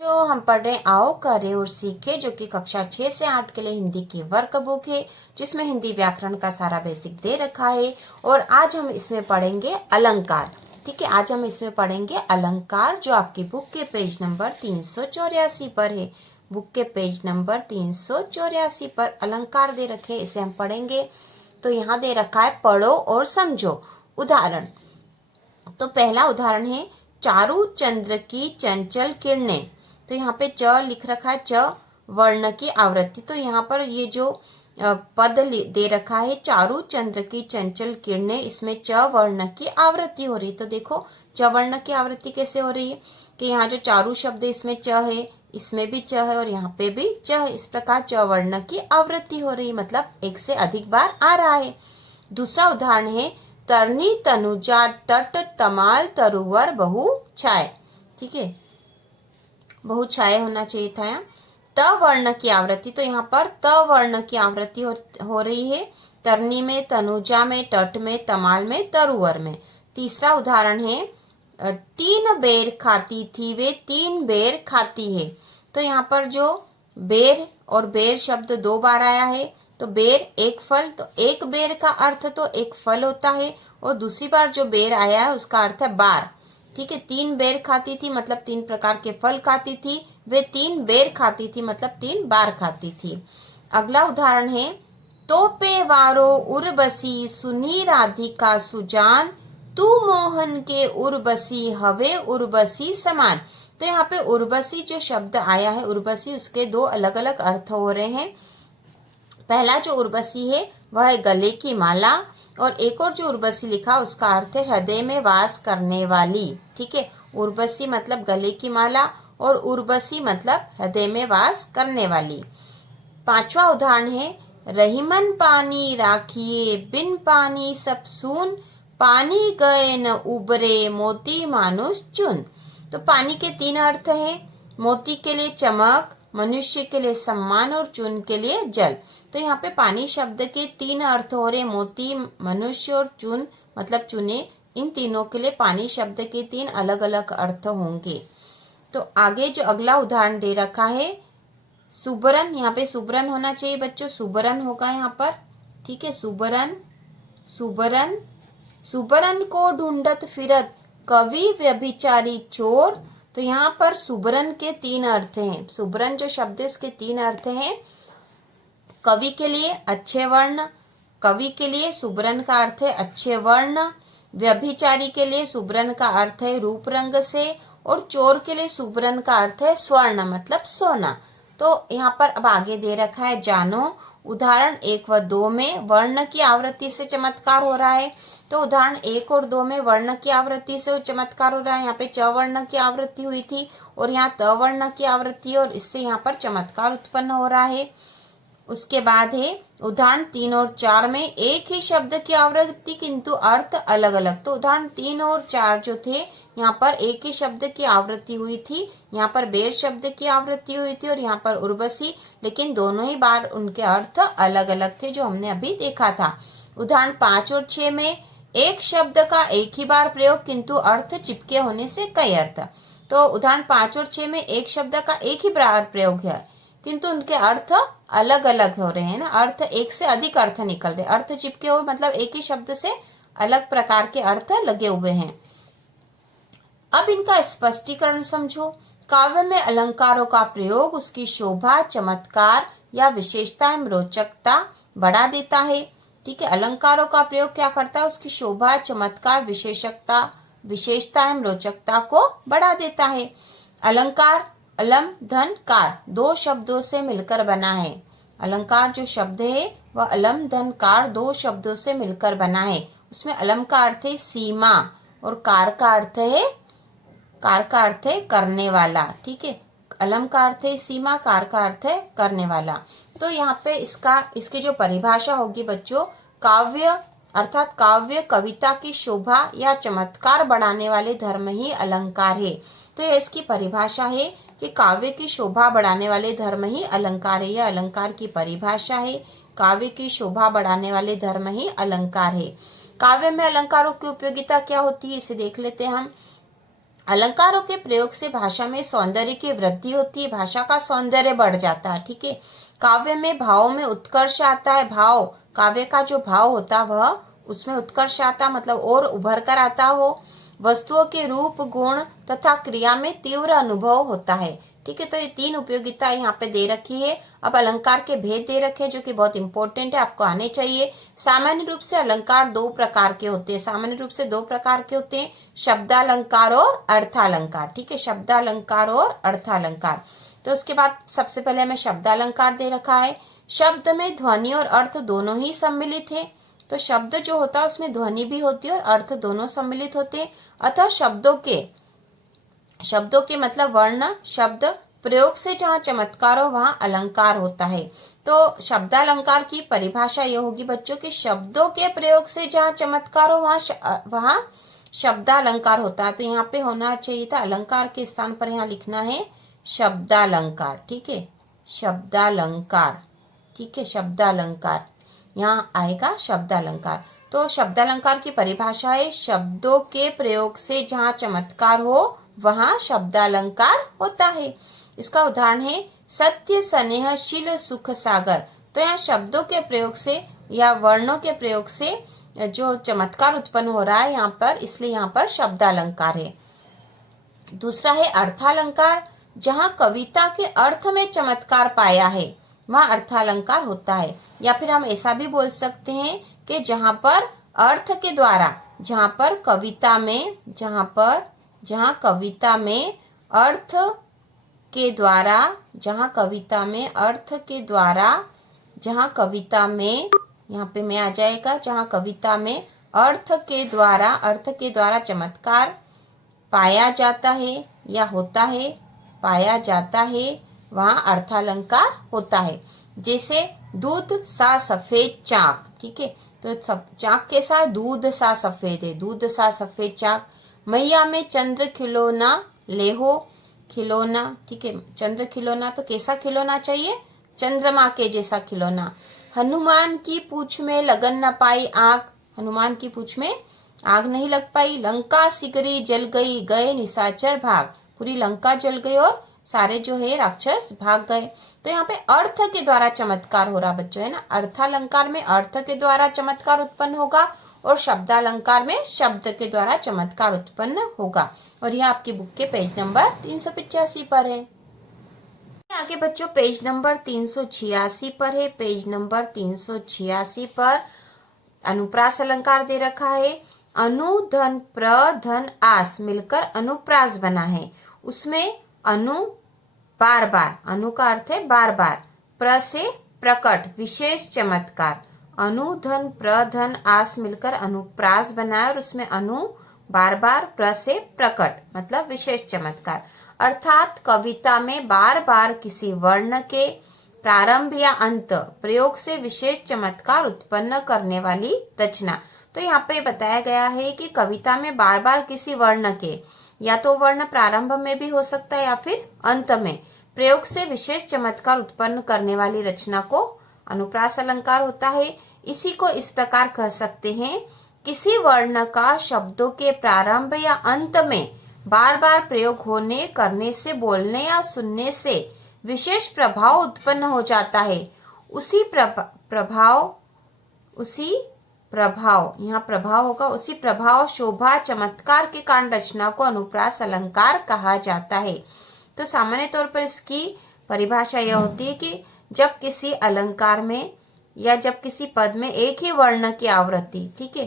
जो हम पढ़ रहे हैं आओ करें और सीखे, जो कि कक्षा 6 से 8 के लिए हिंदी की वर्क बुक है, जिसमें हिंदी व्याकरण का सारा बेसिक दे रखा है। और आज हम इसमें पढ़ेंगे अलंकार। ठीक है, आज हम इसमें पढ़ेंगे अलंकार, जो आपकी बुक के पेज नंबर 384 पर है। बुक के पेज नंबर 384 पर अलंकार दे रखे, इसे हम पढ़ेंगे। तो यहाँ दे रखा है पढ़ो और समझो। उदाहरण, तो पहला उदाहरण है चारु चंद्र की चंचल किरणें। तो यहाँ पे च लिख रखा है, च वर्ण की आवृत्ति। तो यहाँ पर ये जो पद दे रखा है चारु चंद्र की चंचल किरणें, इसमें च वर्ण की आवृत्ति हो रही है। तो देखो च वर्ण की आवृत्ति कैसे हो रही है कि यहाँ जो चारु शब्द है इसमें च है, इसमें भी च है और यहाँ पे भी च है। इस प्रकार च वर्ण की आवृत्ति हो रही है, मतलब एक से अधिक बार आ रहा है। दूसरा उदाहरण है तरनी तनुजा तट तमाल तरुवर बहु छाय। ठीक है, बहु छाय होना चाहिए था यहाँ। त वर्ण की आवृत्ति, तो यहाँ पर त वर्ण की आवृत्ति हो रही है तरनी में, तनुजा में, तट में, तमाल में, तरुवर में। तीसरा उदाहरण है तीन बेर खाती थी वे तीन बेर खाती है। तो यहाँ पर जो बेर और बेर शब्द दो बार आया है, तो बेर एक फल, तो एक बेर का अर्थ तो एक फल होता है, और दूसरी बार जो बेर आया है उसका अर्थ है बार। ठीक है, तीन बेर खाती थी मतलब तीन प्रकार के फल खाती थी, वे तीन बेर खाती थी मतलब तीन बार खाती थी। अगला उदाहरण है तोपे वारो उर्वशी सुनी राधिका सुजान तू मोहन के उर्वशी हवे उर्वशी समान। तो यहाँ पे उर्वशी जो शब्द आया है, उर्वशी, उसके दो अलग अलग अर्थ हो रहे हैं। पहला जो उर्वशी है वह है गले की माला, और एक और जो उर्वशी लिखा उसका अर्थ है हृदय में वास करने वाली। ठीक है, उर्वशी मतलब गले की माला और उर्वशी मतलब हृदय में वास करने वाली। पांचवा उदाहरण है रहीमन पानी राखिए बिन पानी सब सून पानी गए न उबरे मोती मानुष चुन। तो पानी के तीन अर्थ हैं, मोती के लिए चमक, मनुष्य के लिए सम्मान और चुन के लिए जल। तो यहाँ पे पानी शब्द के तीन अर्थ हो रहे, मोती, मनुष्य और चुन मतलब चुने। इन तीनों के लिए पानी शब्द के तीन अलग अलग अर्थ होंगे। तो आगे जो अगला उदाहरण दे रखा है सुबरन, यहाँ पे सुबरन होना चाहिए बच्चों, सुबरन होगा यहाँ पर। ठीक है, सुबरन, सुबरन, सुबरन को ढूंढत फिरत कवि व्यभिचारी चोर। तो यहाँ पर सुबरन के तीन अर्थ हैं। सुबरन जो शब्द है इसके तीन अर्थ हैं। कवि के लिए अच्छे वर्ण, कवि के लिए सुबरन का अर्थ है अच्छे वर्ण। व्यभिचारी के लिए सुबरन का अर्थ है रूप रंग से, और चोर के लिए सुबरन का अर्थ है स्वर्ण मतलब सोना। तो यहाँ पर अब आगे दे रखा है जानो। उदाहरण 1 व 2 में वर्ण की आवृत्ति से चमत्कार हो रहा है। तो उदाहरण 1 और 2 में वर्ण की आवृत्ति से चमत्कार हो रहा है। यहाँ पे च वर्ण की आवृत्ति हुई थी और यहाँ त वर्ण की आवृत्ति, और इससे यहाँ पर चमत्कार उत्पन्न हो रहा है। उसके बाद है उदाहरण 3 और 4 में एक ही शब्द की आवृत्ति किंतु अर्थ अलग अलग। तो उदाहरण 3 और 4 जो थे यहाँ पर एक ही शब्द की आवृत्ति हुई थी, यहाँ पर बेर शब्द की आवृत्ति हुई थी और यहाँ पर उर्वशी, लेकिन दोनों ही बार उनके अर्थ अलग अलग थे जो हमने अभी देखा था। उदाहरण 5 और 6 में एक शब्द का एक ही बार प्रयोग किंतु अर्थ चिपके होने से कई अर्थ। तो उदाहरण 5 और 6 में एक शब्द का एक ही बार प्रयोग है किंतु उनके अर्थ अलग अलग हो रहे हैं ना, अर्थ एक से अधिक अर्थ निकल रहे, अर्थ चिपके हुए मतलब एक ही शब्द से अलग प्रकार के अर्थ लगे हुए हैं। अब इनका स्पष्टीकरण समझो। काव्य में अलंकारों का प्रयोग उसकी शोभा, चमत्कार या विशेषता एवं रोचकता बढ़ा देता है। ठीक है, अलंकारों का प्रयोग क्या करता है, उसकी शोभा, चमत्कार, विशेषता एवं रोचकता को बढ़ा देता है। अलंकार अलम धन कार दो शब्दों से मिलकर बना है। अलंकार जो शब्द है वह अलम धन कार दो शब्दों से मिलकर बना है। उसमें अलम का अर्थ है सीमा और कार का अर्थ है करने वाला। ठीक है, अलम का अर्थ है सीमा, कार का अर्थ है करने वाला। तो यहाँ पे इसकी जो परिभाषा होगी बच्चों, काव्य अर्थात काव्य कविता की शोभा या चमत्कार बढ़ाने वाले धर्म ही अलंकार है। तो यह इसकी परिभाषा है कि काव्य की शोभा बढ़ाने वाले धर्म ही अलंकार है। यह अलंकार की परिभाषा है, काव्य की शोभा बढ़ाने वाले धर्म ही अलंकार है। काव्य में अलंकारों की उपयोगिता क्या होती है इसे देख लेते हैं हम। अलंकारों के प्रयोग से भाषा में सौंदर्य की वृद्धि होती है, भाषा का सौंदर्य बढ़ जाता है। ठीक है। काव्य में भावों में उत्कर्ष आता है। भाव, काव्य का जो भाव होता है वह उसमें उत्कर्ष आता, मतलब और उभर कर आता हो। वस्तुओं के रूप, गुण तथा क्रिया में तीव्र अनुभव होता है। ठीक है। तो ये 3 उपयोगिता यहाँ पे दे रखी है। अब अलंकार के भेद दे रखे हैं जो कि बहुत इंपॉर्टेंट है, आपको आने चाहिए। सामान्य रूप से अलंकार 2 प्रकार के होते हैं। सामान्य रूप से 2 प्रकार के होते हैं, शब्दालंकार और अर्थालंकार। ठीक है। शब्दालंकार और अर्थालंकार। तो उसके बाद सबसे पहले हमें शब्दालंकार दे रखा है। शब्द में ध्वनि और अर्थ दोनों ही सम्मिलित है। तो शब्द जो होता है उसमें ध्वनि भी होती है और अर्थ दोनों सम्मिलित होते हैं। अतः शब्दों के मतलब वर्ण, शब्द प्रयोग से जहाँ चमत्कार हो वहाँ अलंकार होता है। तो शब्दालंकार की परिभाषा यह होगी बच्चों के शब्दों के प्रयोग से जहाँ चमत्कार हो वहाँ शब्दालंकार होता है। तो यहाँ पे होना चाहिए था अलंकार के स्थान पर यहाँ लिखना है शब्दालंकार। ठीक है। शब्दालंकार। ठीक है। शब्दालंकार यहाँ आएगा शब्दालंकार। तो शब्दालंकार की परिभाषा है शब्दों के प्रयोग से जहाँ चमत्कार हो वहाँ शब्दालंकार होता है। इसका उदाहरण है सत्य, स्नेह, शील, सुख, सागर। तो यहाँ शब्दों के प्रयोग से या वर्णों के प्रयोग से जो चमत्कार उत्पन्न हो रहा है यहाँ पर, इसलिए यहाँ पर शब्दालंकार है। दूसरा है अर्थालंकार, जहाँ कविता के अर्थ में चमत्कार पाया है वहाँ अर्थालंकार होता है। या फिर हम ऐसा भी बोल सकते हैं कि जहाँ पर अर्थ के द्वारा, जहाँ पर कविता में, जहाँ कविता में अर्थ के द्वारा, जहाँ कविता में अर्थ के द्वारा, जहाँ कविता में, यहाँ पे में आ जाएगा, जहाँ कविता में अर्थ के द्वारा चमत्कार पाया जाता है या होता है, पाया जाता है, वहाँ अर्थालंकार होता है। जैसे दूध सा सफेद चाक। ठीक है। तो चाक के साथ दूध सा सफेद है, दूध सा सफेद चाक। मैया में चंद्र खिलौना लेहो, खिलौना। ठीक है। चंद्र खिलौना, तो कैसा खिलौना चाहिए? चंद्रमा के जैसा खिलौना। हनुमान की पूंछ में लगन न पाई आग, हनुमान की पूंछ में आग नहीं लग पाई। लंका सिकरी जल गई, गए निशाचर भाग, पूरी लंका जल गई और सारे जो है राक्षस भाग गए। तो यहाँ पे अर्थ के द्वारा चमत्कार हो रहा बच्चों, है ना। अर्थालंकार में अर्थ के द्वारा चमत्कार उत्पन्न होगा और शब्दालंकार में शब्द के द्वारा चमत्कार उत्पन्न होगा। और यह आपकी बुक के पेज नंबर 385 पर है। आगे बच्चों पेज नंबर 386 पर है। पेज नंबर 386 पर अनुप्रास अलंकार दे रखा है। अनु, धन, प्र, धन, आस मिलकर अनुप्रास बना है। उसमें अनु बार बार, अनु का अर्थ है बार बार, प्र से प्रकट, विशेष चमत्कार। अनु, धन, प्र, धन, आस मिलकर अनुप्रास बनाया और उसमें अनु बार बार, प्र से प्रकट मतलब विशेष चमत्कार। अर्थात कविता में बार बार किसी वर्ण के प्रारंभ या अंत प्रयोग से विशेष चमत्कार उत्पन्न करने वाली रचना। तो यहाँ पे बताया गया है कि कविता में बार बार किसी वर्ण के, या तो वर्ण प्रारंभ में भी हो सकता है या फिर अंत में, प्रयोग से विशेष चमत्कार उत्पन्न करने वाली रचना को अनुप्रास अलंकार होता है। इसी को इस प्रकार कह सकते हैं, किसी वर्ण का शब्दों के प्रारंभ या अंत में बार बार प्रयोग होने, करने से, बोलने या सुनने से विशेष प्रभाव उत्पन्न हो जाता है। उसी प्रभाव यहाँ प्रभाव होगा, उसी प्रभाव, शोभा, चमत्कार के कारण रचना को अनुप्रास अलंकार कहा जाता है। तो सामान्य तौर पर इसकी परिभाषा यह होती है कि जब किसी अलंकार में या जब किसी पद में एक ही वर्ण की आवृत्ति, ठीक है,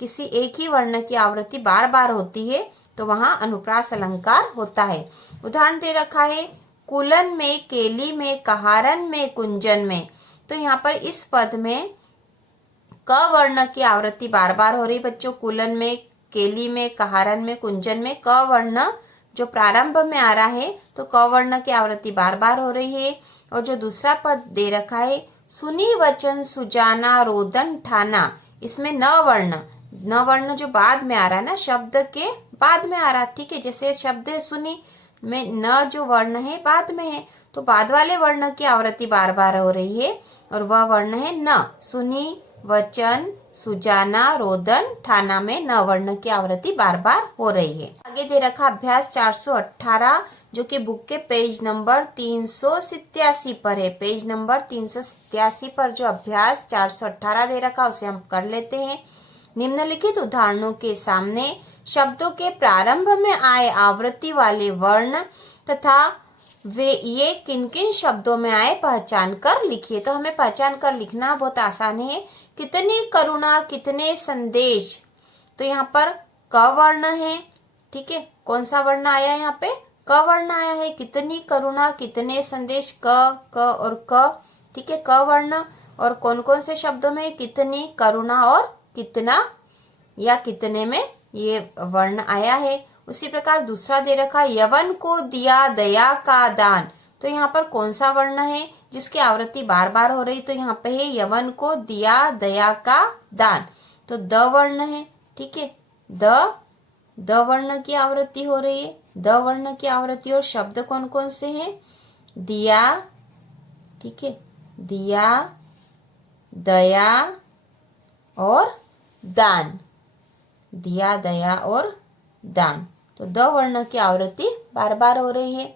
किसी एक ही वर्ण की आवृत्ति बार बार होती है तो वहां अनुप्रास अलंकार होता है। उदाहरण दे रखा है, कुलन में, केली में, कहारन में, कुंजन में। तो यहाँ पर इस पद में क वर्ण की आवृत्ति बार बार हो रही बच्चों। कुलन में, केली में, कहारन में, कुंजन में क वर्ण जो प्रारंभ में आ रहा है तो क वर्ण की आवृत्ति बार बार हो रही है। और जो दूसरा पद दे रखा है, सुनी वचन सुजाना रोदन ठाना, इसमें न वर्ण जो बाद में आ रहा है ना, शब्द के बाद में आ रहा है, ठीक है। जैसे शब्द है सुनी में न जो वर्ण है बाद में है, तो बाद वाले वर्ण की आवृत्ति बार बार हो रही है और वह वर्ण है न। सुनी, वचन, सुजाना, रोदन, ठाना में न वर्ण की आवृत्ति बार बार हो रही है। आगे दे रखा अभ्यास 418 जो कि बुक के पेज नंबर 387 पर है। पेज नंबर 387 पर जो अभ्यास 418 दे रखा उसे हम कर लेते हैं। निम्नलिखित उदाहरणों के सामने शब्दों के प्रारंभ में आए आवृत्ति वाले वर्ण तथा वे ये किन किन शब्दों में आए पहचान कर लिखिए। तो हमें पहचान कर लिखना बहुत आसान है। कितनी करुणा, कितने संदेश, तो यहाँ पर क वर्ण है। ठीक है, कौन सा वर्ण आया है यहाँ पे? क वर्ण आया है। कितनी करुणा, कितने संदेश, क और क। ठीक है, क वर्ण। और कौन कौन से शब्दों में? कितनी, करुणा और कितना या कितने में ये वर्ण आया है। उसी प्रकार दूसरा दे रखा यवन को दिया दया का दान। तो यहाँ पर कौन सा वर्ण है जिसकी आवृत्ति बार बार हो रही? तो यहाँ पे है यवन को दिया दया का दान, तो द वर्ण है। ठीक है, द वर्ण की आवृत्ति हो रही है। द वर्ण की आवृत्ति। और शब्द कौन कौन से हैं? दिया, ठीक है, दिया, दया और दान। दिया, दया और दान, तो द वर्ण की आवृत्ति बार बार हो रही है।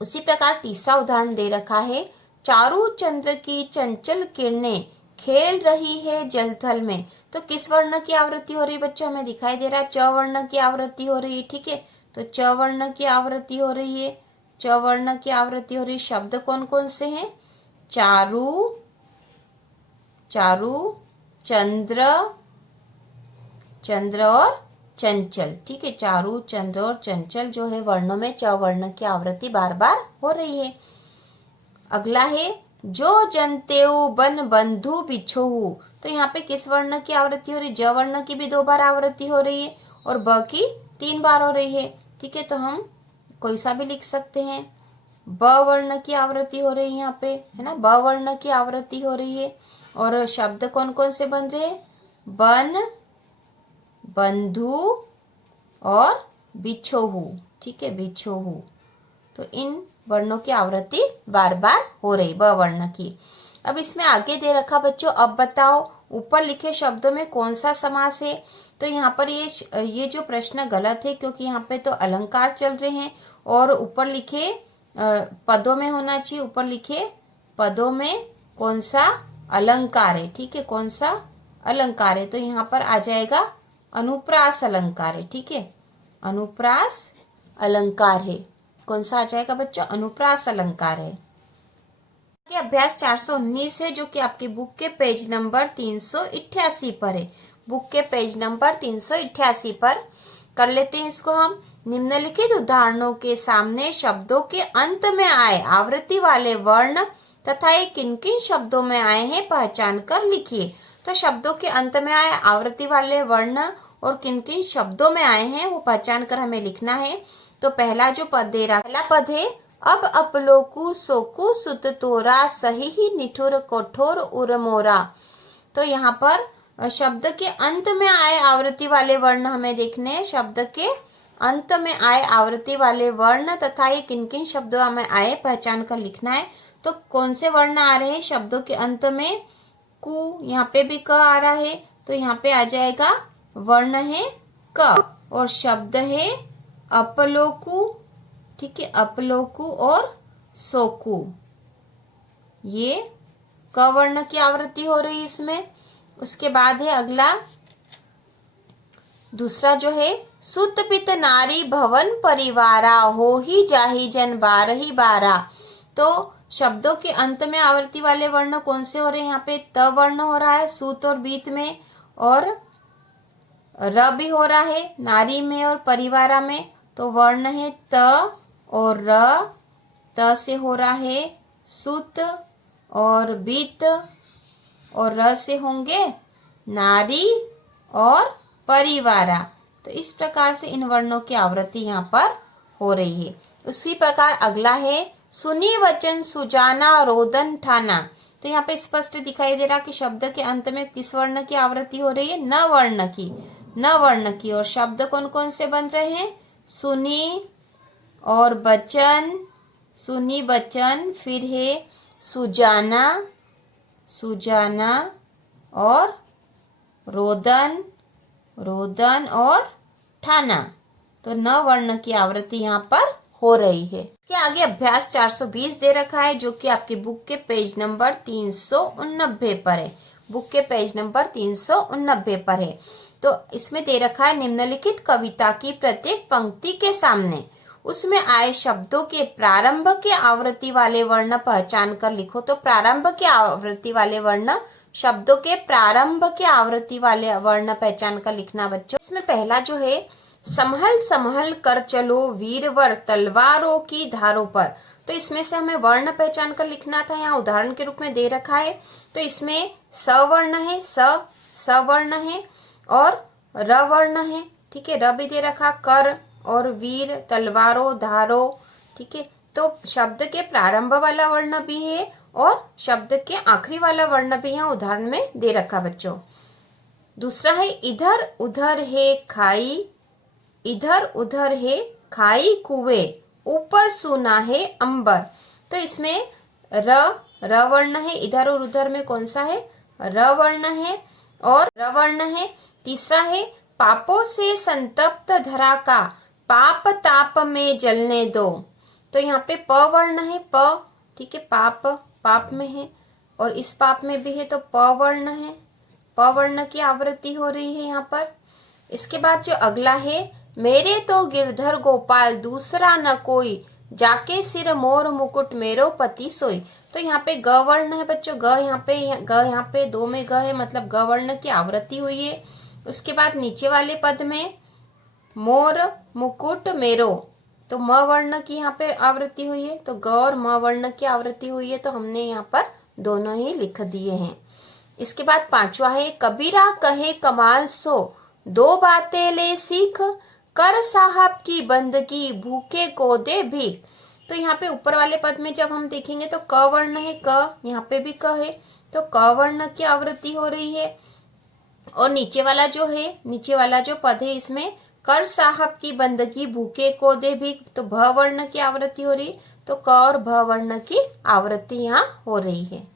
उसी प्रकार तीसरा उदाहरण दे रखा है चारू चंद्र की चंचल किरणें खेल रही है जलथल में। तो किस वर्ण की आवृत्ति हो रही है बच्चों? हमें दिखाई दे रहा है च वर्ण की आवृत्ति हो रही है। ठीक है, तो च वर्ण की आवृत्ति हो रही है। च वर्ण की आवृत्ति हो रही है। शब्द कौन कौन से हैं? चारू, चारू, चंद्र, चंद्र और चंचल। ठीक है, चारू, चंद्र और चंचल जो है वर्णों में च वर्ण की आवृत्ति बार बार हो रही है। अगला है जो जनतेऊ बन बंधु बिछोहू। तो यहाँ पे किस वर्ण की आवृत्ति हो रही है? ज वर्ण की भी 2 बार आवृत्ति हो रही है और ब की 3 बार हो रही है। ठीक है, तो हम कोई सा भी लिख सकते हैं। ब वर्ण की आवृत्ति हो रही है यहाँ पे, है ना, ब वर्ण की आवृत्ति हो रही है। और शब्द कौन कौन से बन रहे हैं? बन, बंधु और बिछोहू। ठीक है, बिछोहू। तो इन वर्णों की आवृत्ति बार बार हो रही ब वर्ण की। अब इसमें आगे दे रखा बच्चों, अब बताओ ऊपर लिखे शब्दों में कौन सा समास है। तो यहाँ पर ये जो प्रश्न गलत है क्योंकि यहाँ पे तो अलंकार चल रहे हैं और ऊपर लिखे पदों में होना चाहिए। ऊपर लिखे पदों में कौन सा अलंकार है? ठीक है, कौन सा अलंकार है? तो यहाँ पर आ जाएगा अनुप्रास अलंकार है। ठीक है, अनुप्रास अलंकार है। कौन सा आ जाएगा बच्चों? अनुप्रास अलंकार है। ये अभ्यास 419 है जो कि आपकी बुक के पेज नंबर 388 पर है। बुक के पेज नंबर 388 पर कर लेते हैं इसको हम। निम्नलिखित उदाहरणों के सामने शब्दों के अंत में आए आवृत्ति वाले वर्ण तथा ये किन किन शब्दों में आए हैं पहचान कर लिखिए। तो शब्दों के अंत में आए आवृत्ति वाले वर्ण और किन किन शब्दों में आए हैं वो पहचान कर हमें लिखना है। तो पहला जो पद दे रहा, पहला पद है अब अपलोकु सोकु सुत तोरा सही ही निठुर कठोर उर्मोरा। तो यहाँ पर शब्द के अंत में आए आवृत्ति वाले वर्ण हमें देखने हैं। शब्द के अंत में आए आवृत्ति वाले वर्ण तथा ये किन किन शब्दों में आए पहचान कर लिखना है। तो कौन से वर्ण आ रहे हैं शब्दों के अंत में? कु, यहाँ पे भी क आ रहा है, तो यहाँ पे आ जाएगा वर्ण है क और शब्द है अपलोकु। ठीक है, अपलोकु और सोकु, ये क वर्ण की आवृत्ति हो रही है इसमें। उसके बाद है अगला दूसरा जो है सुत पित नारी भवन परिवारा हो ही जाही जन बारही बारा। तो शब्दों के अंत में आवृत्ति वाले वर्ण कौन से हो रहे हैं? यहाँ पे त वर्ण हो रहा है सूत और बीत में, और र भी हो रहा है नारी में और परिवारा में। तो वर्ण है त और र। त से हो रहा है सुत और बीत और र से होंगे नारी और परिवारा। तो इस प्रकार से इन वर्णों की आवृत्ति यहाँ पर हो रही है। उसी प्रकार अगला है सुनी वचन सुजाना रोदन ठाना। तो यहाँ पे स्पष्ट दिखाई दे रहा कि शब्द के अंत में किस वर्ण की आवृत्ति हो रही है? न वर्ण की, न वर्ण की। और शब्द कौन कौन से बन रहे हैं? सुनी और बचन, सुनी बचन, फिर है सुजाना, सुजाना और रोदन, रोदन और ठाना। तो न वर्ण की आवृत्ति यहाँ पर हो रही है। इसके आगे अभ्यास 420 दे रखा है, जो कि आपकी बुक के पेज नंबर 389 पर है। बुक के पेज नंबर 389 पर है। तो इसमें दे रखा है, निम्नलिखित कविता की प्रत्येक पंक्ति के सामने उसमें आए शब्दों के प्रारंभ के आवृत्ति वाले वर्ण पहचान कर लिखो। तो प्रारंभ के आवृत्ति वाले वर्ण, शब्दों के प्रारंभ के आवृत्ति वाले वर्ण पहचान कर लिखना बच्चों। इसमें पहला जो है, संभल संभल कर चलो वीरवर तलवारों की धारों पर। तो इसमें से हमें वर्ण पहचान कर लिखना था, यहाँ उदाहरण के रूप में दे रखा है। तो इसमें स वर्ण है, स वर्ण है और र वर्ण है। ठीक है, र भी दे रखा, कर और वीर, तलवारों, धारों। ठीक है, तो शब्द के प्रारंभ वाला वर्ण भी है और शब्द के आखिरी वाला वर्ण भी यहाँ उदाहरण में दे रखा बच्चों। दूसरा है, इधर उधर है खाई, इधर उधर है खाई कुएं, ऊपर सुना है अंबर। तो इसमें र वर्ण है, इधर और उधर में कौन सा है? र वर्ण है और र वर्ण है। तीसरा है, पापों से संतप्त धरा का पाप ताप में जलने दो। तो यहाँ पे प वर्ण है, प। ठीक है, पाप पाप में है और इस पाप में भी है, तो प वर्ण है। प वर्ण की आवृत्ति हो रही है यहाँ पर। इसके बाद जो अगला है, मेरे तो गिरधर गोपाल दूसरा न कोई, जाके सिर मोर मुकुट मेरो पति सोई। तो यहाँ पे ग वर्ण है बच्चों, ग यहाँ पे दो में ग है, मतलब ग वर्ण की आवृत्ति हुई है। उसके बाद नीचे वाले पद में मोर मुकुट मेरो, तो म वर्ण की यहाँ पे आवृत्ति हुई है, तो ग और म वर्ण की आवृत्ति हुई है। तो हमने यहाँ पर दोनों ही लिख दिए हैं। इसके बाद पांचवा है, कबीरा कहे कमाल सो, दो बातें ले सीख, कर साहब की बंदगी भूखे को दे भीख। तो यहाँ पे ऊपर वाले पद में जब हम देखेंगे तो क वर्ण है, क यहाँ पे भी क है, तो क वर्ण की आवृत्ति हो रही है। और नीचे वाला जो है, नीचे वाला जो पद है, इसमें कर साहब की बंदगी भूखे को दे भीख, तो भ वर्ण की आवृत्ति हो रही है। तो क और भ वर्ण की आवृत्ति यहाँ हो रही है।